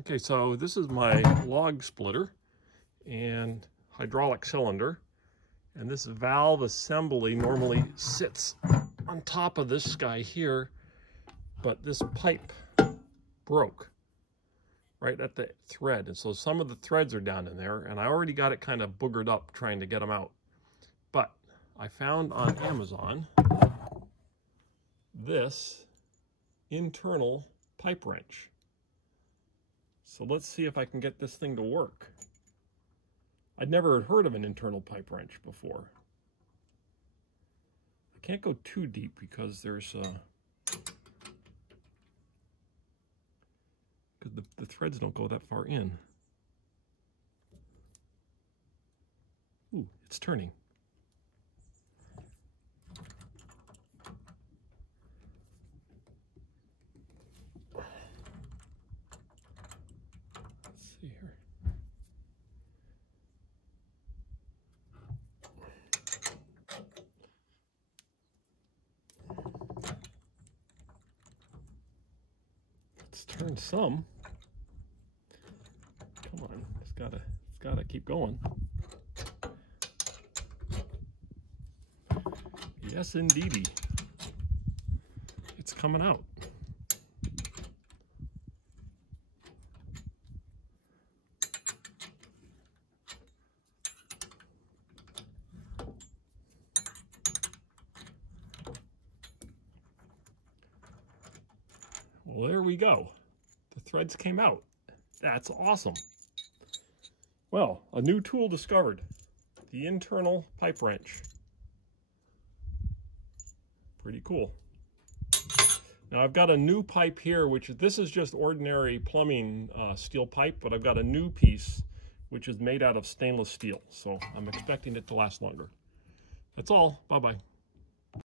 Okay, so this is my log splitter and hydraulic cylinder, and this valve assembly normally sits on top of this guy here, but this pipe broke right at the thread, and so some of the threads are down in there, and I already got it kind of boogered up trying to get them out. But I found on Amazon this internal pipe wrench. So let's see if I can get this thing to work. I'd never heard of an internal pipe wrench before. I can't go too deep because there's because the threads don't go that far in. Ooh, it's turning. Let's see here. Let's turn some. Come on, it's gotta keep going. Yes, indeedy. It's coming out. Well, there we go. The threads came out. That's awesome. Well, a new tool discovered. The internal pipe wrench. Pretty cool. Now I've got a new pipe here, this is just ordinary plumbing steel pipe, but I've got a new piece which is made out of stainless steel. So I'm expecting it to last longer. That's all. Bye-bye.